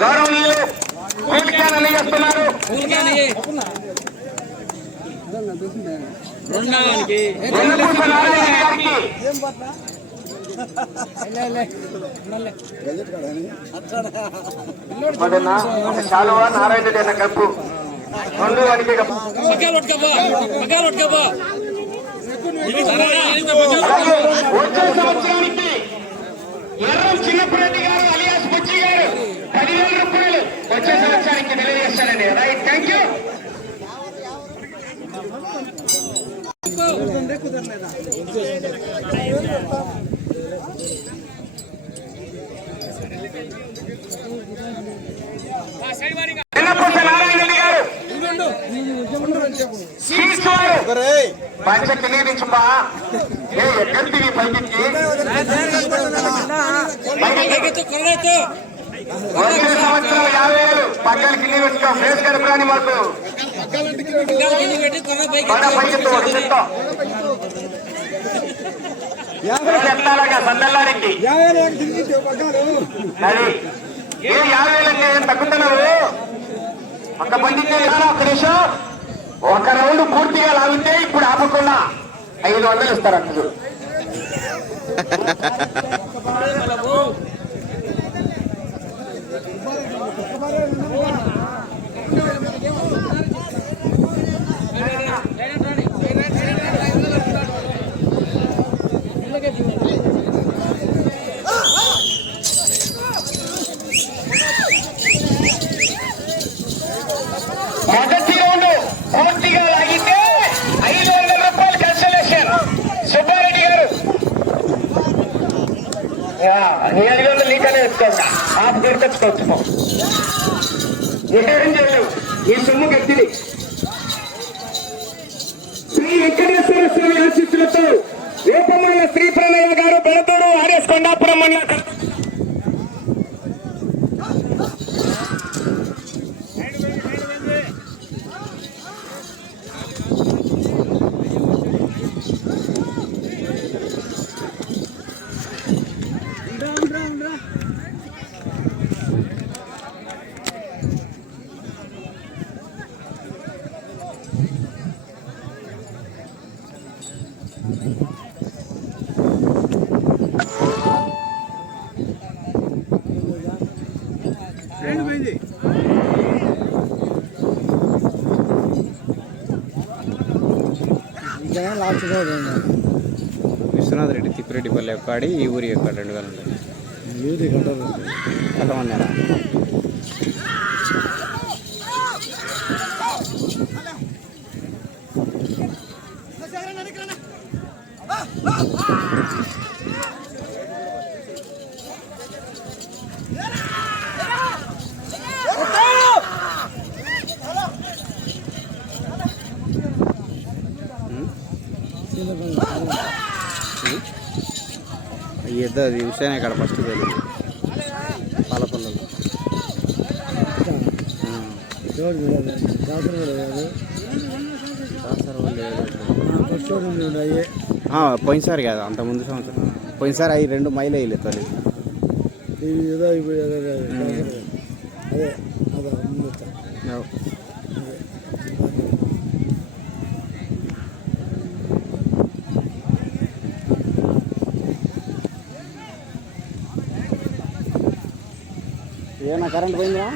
గౌరవనీయులు నారాయణ రెడ్డి అన్న కప్పు రెండు వాడికి వచ్చే సంవత్సరానికి ఎర్రం గారు అలియాస్ బుచ్చి గారు పదివేల రూపాయలు వచ్చే సంవత్సరానికి తెలియజేస్తారండి రైట్ థ్యాంక్ యూ పంచ ఏ పైకి వచ్చే సంవత్సరం యాభై వేలు పక్కన కింది పెట్టుకో ఫేస్ గడపరాని మాకు పడ పైకెత్తు ఎత్తాలగా సందల్లారెడ్డి యాభై ఏం ఒక నిమిషం ఒక రౌండ్ పూర్తిగా లాగితే ఇప్పుడు ఆపకుండా ఐదు వందలు ఇస్తారు అక్కడ మొదటి రౌండ్ పూర్తిగా లాగితే ఐదు వందల రూపాయలు కన్సలేషన్ సుబ్బారెడ్డి గారు. యా, నీకనే ఎత్తుకోండి. ఆపు దొరకొచ్చుకోవచ్చు ఏం ఈ సొమ్ము గట్టిది. శ్రీ వెంకటేశ్వర స్వామి ఆశీస్సులతో వేపమాల శ్రీ ప్రణయ్య గారు బెడతోడు ఆర్ఎస్ కొండాపురం మండలం విశ్వనాథ్ రెడ్డి తిప్పిరెడ్డిపల్లి ఎక్కాడి ఈ ఊరి ఎక్కడ రెండు వేల ఉంటాయి కలవన్నారా ఈ ఇద్దరు అది విషయాన్ని ఇక్కడ ఫస్ట్ తెలియదు పాలపల్లలో పోయినసారి కదా అంత ముందు సంవత్సరం. పోయినసారి అవి రెండు మైలు వేయలేదు తల్లి ஏன்னா கரண்ட் போயிருங்களா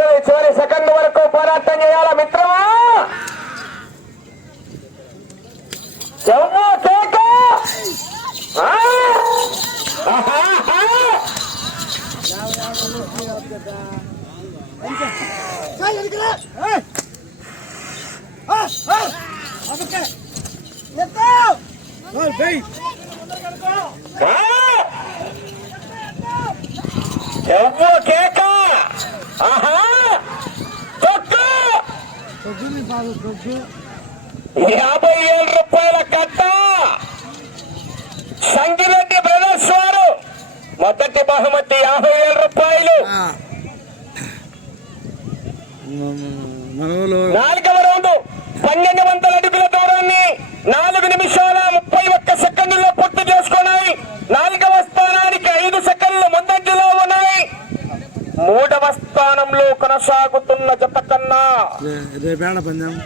ఉంటుంది చివరి సెకండ్ వరకు పోరాటం చేయాలా మిత్రమా? ఎవరో? కేక? కేకా? యాభై ఏడు రూపాయల కట్ట! సంగిరెడ్డి బ్రదర్స్ వారు మొదటి బహుమతి యాభై వేల రూపాయలు మనోళ్ళు నాలుగవ రౌండ్ పన్నెండు వందల అడుగుల దూరాన్ని నాలుగు నిమిషాల ముప్పై ఒక్క సెకండ్లో పూర్తి చేసుకున్నాయి నాలుగవ స్థానానికి ఐదు సెకండ్లు ముందంజలో ఉన్నాయి మూడవ స్థానంలో కొనసాగుతున్న జత కన్నా రేపేడ పందెం?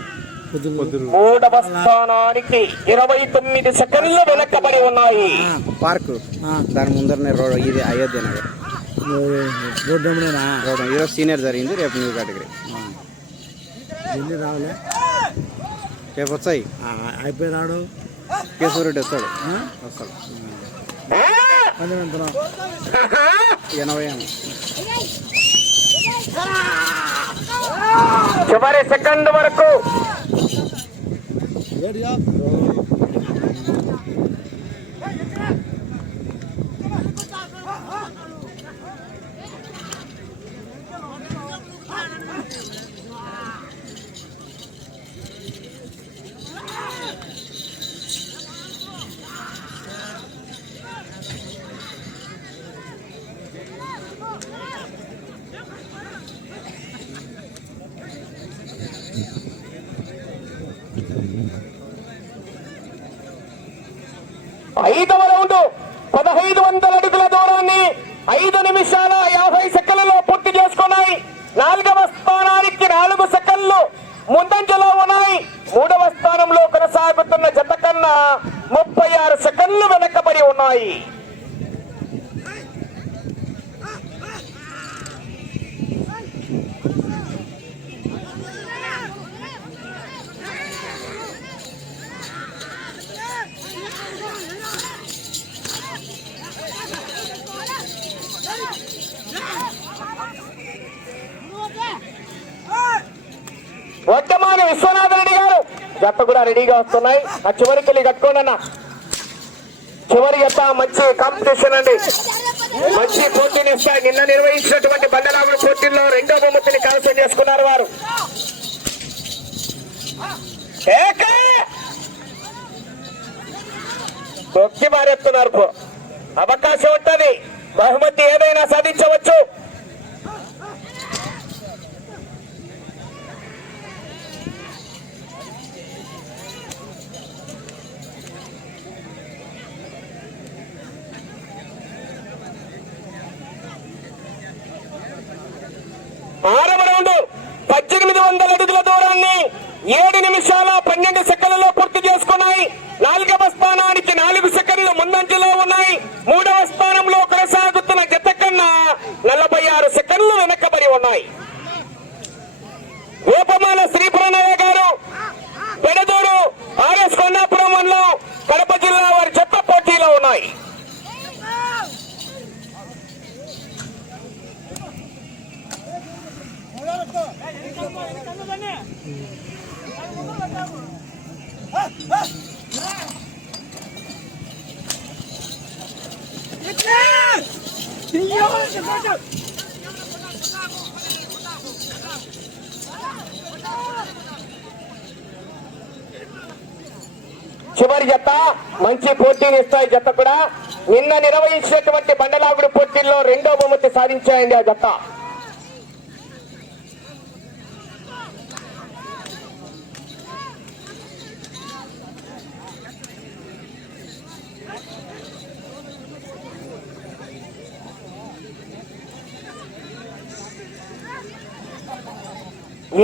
మూడవ స్థానానికి ఇరవై తొమ్మిది సెకండ్లు ఉన్నాయి. పార్క్. దాని ముందరనే రోడ్ ఇది అయోధ్య నగర్. రోడ్డు అమ్మనేనా రోడ్ ఈరోజు సీనియర్ జరిగింది రేపు న్యూ కేటగిరీ. ఎన్ని రావాలే. రేపు వచ్చాయి. ఆ, అయిపోయి రాడు. కేశవరెడ్డి వస్తాడు. వస్తాడు. ఎనభై ఏమో. చివరి సెకండ్ వరకు. ఐదవ రౌండ్ పదహైదు వందల అడుగుల దూరాన్ని ఐదు నిమిషాల యాభై సెకండ్లలో పూర్తి చేసుకున్నాయి. నాలుగవ స్థానానికి నాలుగు సెకండ్లు ముందంజలో ఉన్నాయి. మూడవ స్థానంలో కొనసాగుతున్న జత కన్నా ముప్పై ఆరు సెకండ్లు వెనకబడి ఉన్నాయి. జత కూడా రెడీగా వస్తున్నాయి. ఆ చివరికి వెళ్ళి కట్టుకోండి అన్న. చివరి జత మంచి కాంపిటీషన్ అండి. మంచి పోటీని ఇస్తాయి నిన్న నిర్వహించినటువంటి బండలాగుల పోటీల్లో రెండో బహుమతిని కైవసం చేసుకున్నారు వారు. తొక్కి మారేస్తున్నారు అవకాశం ఉంటది. బహుమతి ఏదైనా సాధించవచ్చు. ఆరవ రౌండ్ పద్దెనిమిది వందల అడుగుల దూరాన్ని ఏడు నిమిషాల పన్నెండు సెకండ్లలో పూర్తి చేసుకున్నాయి. నాలుగవ స్థానానికి నాలుగు సెకండ్లు ముందంజలో ఉన్నాయి. మూడవ స్థానంలో కొనసాగుతున్న జత కన్నా నలభై ఆరు సెకండ్లు వెనకబడి ఉన్నాయి. వేపమాల శ్రీ ప్రణయ గారు పెడదూరు ఆర్ఎస్ కొండాపురం మండలం కడప జిల్లా వారి చెత్త పోటీలో ఉన్నాయి చివరి జత మంచి పోటీని ఇస్తాయి జత కూడా. నిన్న నిర్వహించినటువంటి బండలాగుడు పోటీల్లో రెండో బహుమతి సాధించాయండి ఆ జత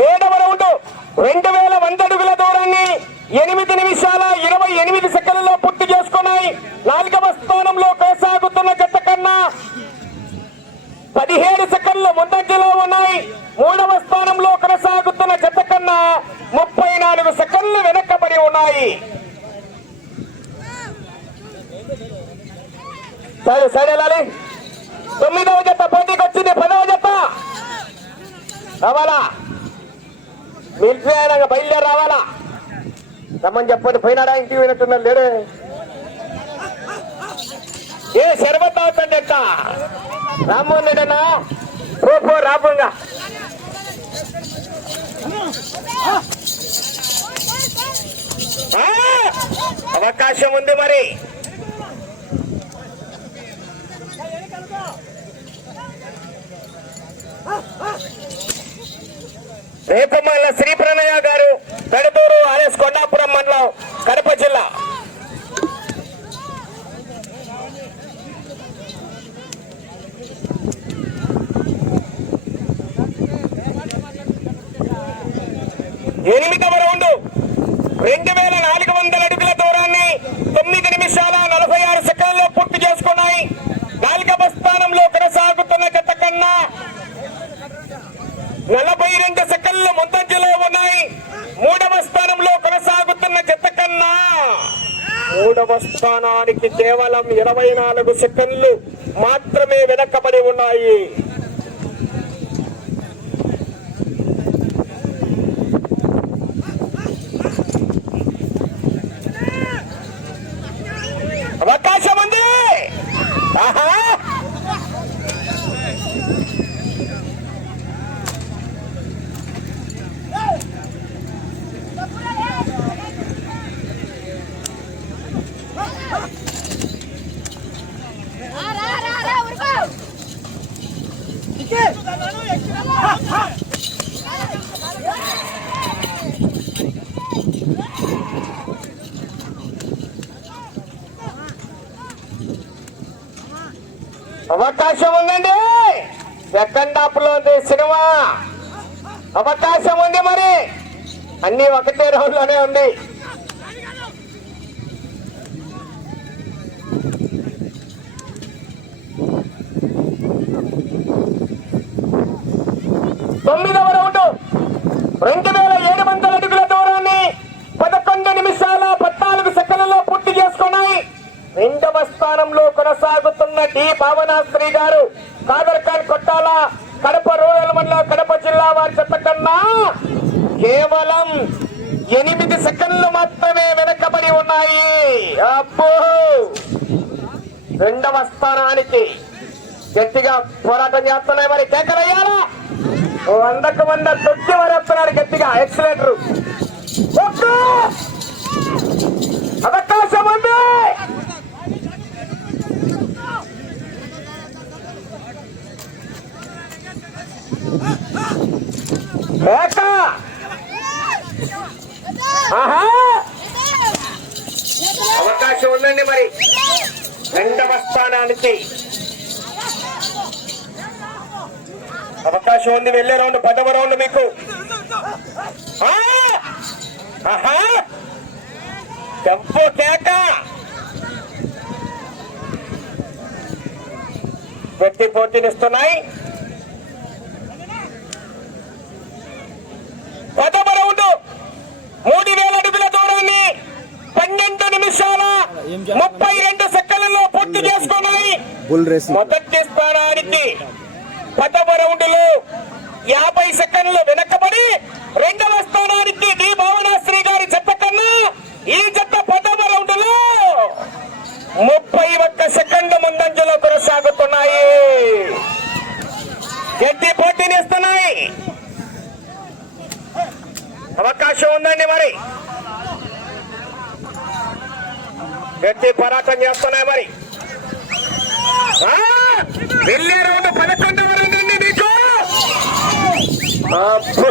ఏడవ రౌండ్ రెండు వేల వంద అడుగుల దూరాన్ని ఎనిమిది నిమిషాల ఇరవై ఎనిమిది సెకండ్లలో పూర్తి చేసుకున్నాయి. నాలుగవ స్థానంలో కొనసాగుతున్న జత కన్నా పదిహేడు సెకండ్లు ముందంజలో ఉన్నాయి మూడవ స్థానంలో కొనసాగుతున్న జత కన్నా ముప్పై నాలుగు సెకండ్లు వెనక్కబడి ఉన్నాయి సరే సరే వెళ్ళాలి తొమ్మిదవ జత పోటీకి వచ్చింది పదవ జత రావాలా మిలిటరీ ఆయన చెప్పండి పోయినాడా ఇంటికి పోయినట్టున్నారు లేడే? ఏ శర్బత్ అవుతుంది ఎట్ట రామ్మోహన్ రెడ్డనా పో పో రాబోగా అవకాశం ఉంది మరి. రేపమల్ల శ్రీ ప్రణయ గారు పెడదూరు ఆర్ఎస్ కొండాపురం మండలం కడప జిల్లా. ఎనిమిదవ రౌండ్ రెండు వేల నాలుగు వందల అడుగుల దూరాన్ని తొమ్మిది నిమిషాల నలభై ఆరు సెకండ్లో పూర్తి చేసుకున్నాయి. నాలుగవ స్థానంలో కొనసాగుతున్న గత కన్నా నలభై రెండు సెకండ్లు ముందంజలో ఉన్నాయి. మూడవ స్థానంలో కొనసాగుతున్న జత కన్నా మూడవ స్థానానికి కేవలం ఇరవై నాలుగు సెకండ్లు మాత్రమే వెనకబడి ఉన్నాయి. అవకాశం ఉందండి. సెకండ్ హాఫ్లో ఉంది సినిమా. అవకాశం ఉంది మరి. అన్ని ఒకటే రౌండ్లోనే ఉంది తొమ్మిదవ రౌండ్ రెండు వేల ఏడు వందల అడుగుల దూరాన్ని పదకొండు నిమిషాల పద్నాలుగు సెకండ్లలో పూర్తి చేసుకున్నాయి రెండవ స్థానంలో కొనసాగుతున్న డి భావనాశ్రీ గారు కాదర్ ఖాన్ కొట్టాల కడప రూరల్ మండలం కడప జిల్లా వారి చెత్త కన్నా కేవలం ఎనిమిది సెకండ్లు మాత్రమే వెనకబడి ఉన్నాయి. అబ్బో! రెండవ స్థానానికి గట్టిగా పోరాటం చేస్తున్నాయి మరి కేకలయ్యాలా. ఓ వందకు వంద తొట్టి వరేస్తున్నాడు గట్టిగా. ఎక్సలేటర్ ఉంది ఏక! ఆహా అవకాశం ఉందండి మరి రెండవ స్థానానికి అవకాశం ఉంది వెళ్ళే రౌండ్ పదవ రౌండ్ మీకు! టెంపో కేక! వ్యక్తి పోటీనిస్తున్నాయి. పదవ రౌండ్ మూడు వేల అడుగుల దూరాన్ని పన్నెండు నిమిషాల ముప్పై రెండు సెకండ్లలో పూర్తి చేసుకున్నాయి మొదటి స్థానానికి పదవ రౌండ్లో యాభై సెకండ్లు వెనకబడి రెండవ స్థానానికి డి భావనాశ్రీ గారి జత కన్నా ఈ జత పదవ రౌండ్లో ముప్పై ఒక్క సెకండ్ ముందంజలో కొనసాగుతున్నాయి. గట్టి పోటీని ఇస్తున్నాయి అవకాశం ఉందండి మరి. గట్టి పోరాటం చేస్తున్నాయి మరి. వెళ్ళే రౌండ్ పదకొండవ అబ్బో!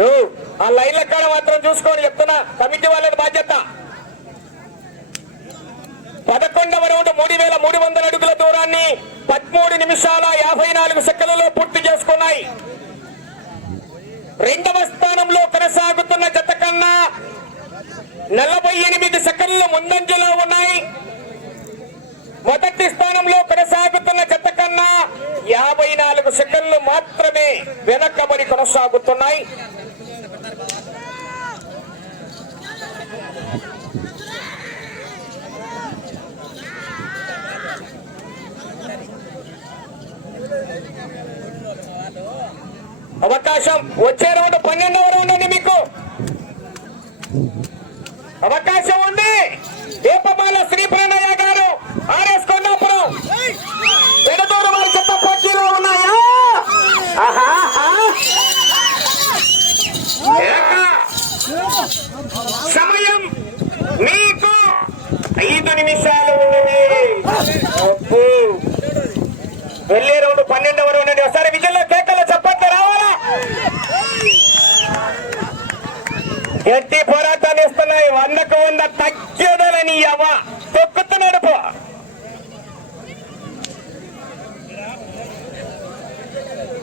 ఓ, ఆ లైన్ల కాడ మాత్రం చూసుకోండి చెప్తున్నా కమిటీ వాళ్ళని బాధ్యత. పదకొండవ రౌండ్ మూడు వేల మూడు వందల అడుగుల దూరాన్ని పదమూడు నిమిషాల యాభై నాలుగు సెకండ్లలో పూర్తి చేసుకున్నాయి. రెండవ స్థానంలో కొనసాగుతున్న నలభై ఎనిమిది సెకండ్లు ముందంజలో ఉన్నాయి. మొదటి స్థానంలో కొనసాగుతున్న జత కన్నా యాభై నాలుగు సెకండ్లు మాత్రమే వెనకబడి కొనసాగుతున్నాయి. అవకాశం వచ్చే రౌండ్ పన్నెండవ రౌండ్ అండి మీకు. అవకాశం ఉంది. దీపమాల శ్రీ ప్రణయ గారు ఆర్ఎస్ కొన్నాపురం ఎడదూరు వారి చెత్త పోటీలో ఉన్నాయా? సమయం మీకు ఐదు నిమిషాలు ఉన్నది వెళ్ళే రౌండ్ పన్నెండవ రౌండ్ ఒకసారి విజయలో కేకలు చప్పట్లు రావాలా ఎట్టి పోరాటాలు ఇస్తున్నాయి. వందకు వంద తగ్గదని అవ తొక్కుతున్నాడు పో.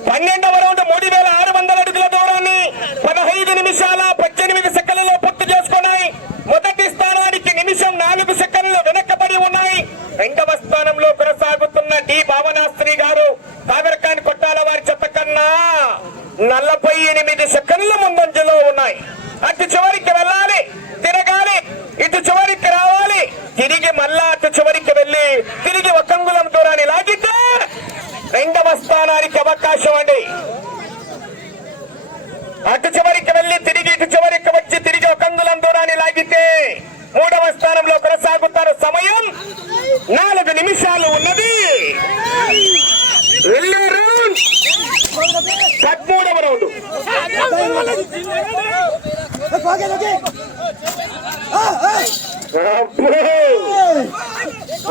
పన్నెండవ రౌండ్ మూడు వేల ఆరు వందల అడుగుల దూరాన్ని పదహైదు నిమిషాల పద్దెనిమిది సెకండ్లలో పూర్తి చేసుకున్నాయి. మొదటి స్థానానికి నిమిషం నాలుగు సెకండ్లు వెనకబడి ఉన్నాయి. రెండవ స్థానంలో కొనసాగుతున్న డి భావనాశ్రీ గారు కాదరకాని కొట్టాల వారి చెత్త కన్నా నలభై ఎనిమిది సెకండ్ల ముందంజలో ఉన్నాయి. అటు చివరికి వెళ్ళాలి తిరగాలి ఇటు చివరికి రావాలి తిరిగి మళ్ళా అటు చివరికి వెళ్ళి తిరిగి ఒక అంగుళం దూరాన్ని లాగితే రెండవ స్థానానికి అవకాశం అండి. అటు చివరికి వెళ్ళి తిరిగి ఇటు చివరికి వచ్చి తిరిగి ఒక అంగుళం దూరాన్ని లాగితే మూడవ స్థానంలో కొనసాగుతారు సమయం నాలుగు నిమిషాలు ఉన్నది. పదమూడవ రౌండ్.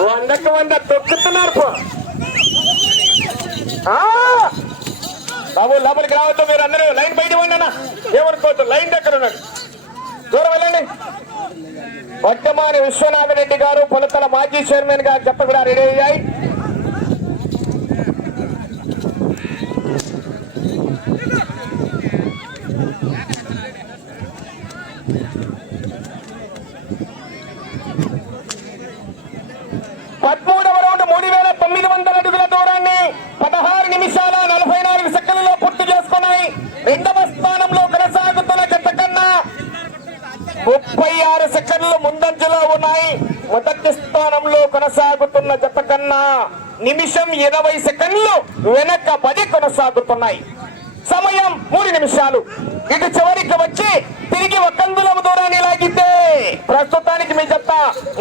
వందకు వంద తొక్కుతున్నారు బాబు లోపలికి రావద్దు మీరు అందరూ. లైన్ బయట ఉండనా ఏమనుకోవద్దు లైన్ దగ్గర ఉన్నాడు. దూరం వెళ్ళండి. వర్తమాన విశ్వనాథ రెడ్డి గారు పొలతల మాజీ చైర్మన్ గారు చెప్ప కూడా రెడీ అయ్యాయి పదమూడవ రౌండ్ మూడు వేల తొమ్మిది వందల అడుగుల దూరాన్ని పదహారు నిమిషాల నలభై నాలుగు సెకండ్లలో పూర్తి చేసుకున్నాయి రెండవ స్థానంలో కొనసాగుతున్న జత కన్నా ముప్పై ఆరు సెకండ్లు ముందంజలో ఉన్నాయి. మొదటి స్థానంలో కొనసాగుతున్న జత కన్నా నిమిషం ఇరవై సెకండ్లు వెనక పది కొనసాగుతున్నాయి. సమయం మూడు నిమిషాలు. ఇటు చివరికి వచ్చి తిరిగి ఒకందులం దూరాన్ని లాగితే ప్రస్తుతానికి మీ జత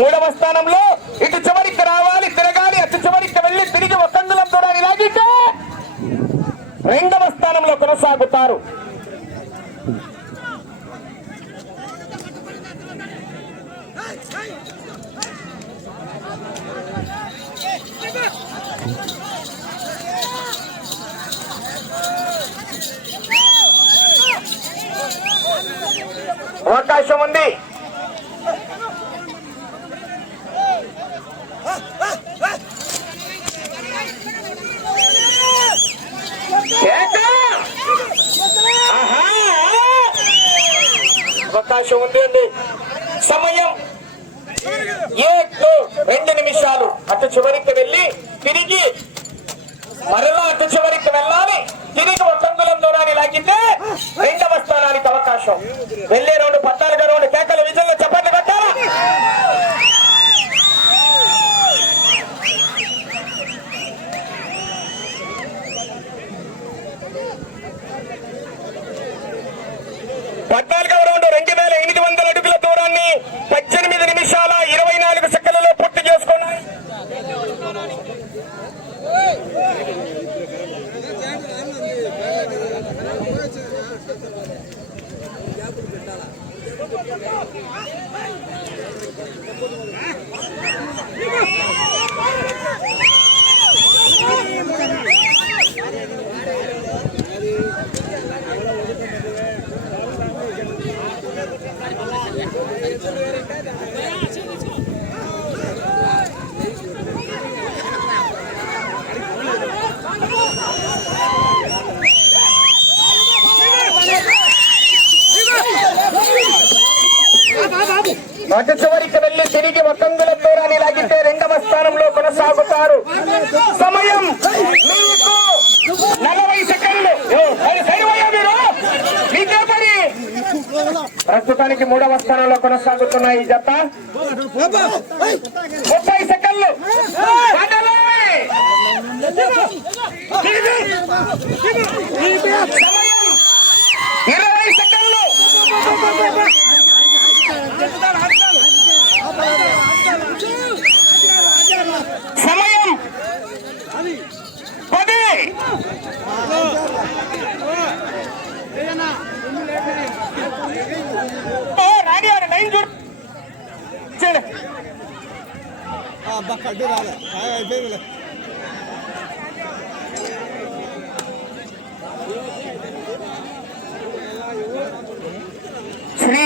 మూడవ స్థానంలో ఇటు చివరికి రావాలి తిరగాలి అటు చివరికి వెళ్ళి తిరిగి ఒకందులం దూరాన్ని లాగితే రెండవ స్థానంలో కొనసాగుతారు. అవకాశం ఉంది. అవకాశం ఉంది అండి. సమయం ఏ రెండు నిమిషాలు. అటు చివరికి వెళ్ళి తిరిగి మరలా అటు చివరికి వెళ్ళాలి. తిరిగి ఒక అంగుళం దూరాన్ని లాగితే రెండవ స్థానానికి అవకాశం. వెళ్ళే రౌండ్ పద్నాలుగు రెండు కేకలు విజయంలో చెప్పండి కొట్టారా పద్నాలుగవ రౌండ్ రెండు వేల ఎనిమిది వందల అడుగుల దూరాన్ని పద్దెనిమిది నిమిషాల ఇరవై నాలుగు సెకండ్లలో పూర్తి చేసుకున్నాయి బాబా అటు చివరికి వెళ్ళి తిరిగి వసంగుల దూరాన్ని లాగితే రెండవ స్థానంలో కొనసాగుతారు. సమయం మీకు నలభై సెకండ్లు ప్రస్తుతానికి మూడవ స్థానంలో కొనసాగుతున్న ఈ జత. ముప్పై సెకండ్లు. ఇరవై సెకండ్లు. సమయం. పది. వారి లైన్ చూడు. చూడు. శ్రీ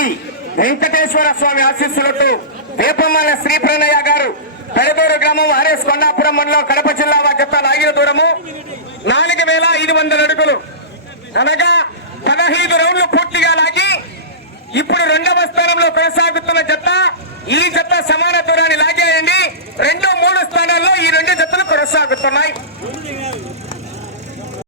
వెంకటేశ్వర స్వామి ఆశీస్సులతో వేపమాల శ్రీ ప్రణయ్య గారు పెడదూరు గ్రామం ఆర్ఎస్ కొండాపురం మండలం కడప జిల్లా చెత్త నాగిన దూరము. నాలుగు వేల ఐదు వందల అడుగులు. అనగా పదహైదు రౌండ్లు పూర్తిగా లాగి ఇప్పుడు రెండవ స్థానంలో కొనసాగుతున్న జత ఈ జత సమాన దూరాన్ని లాగేయండి. రెండు మూడు స్థానాల్లో ఈ రెండు జతలు కొనసాగుతున్నాయి.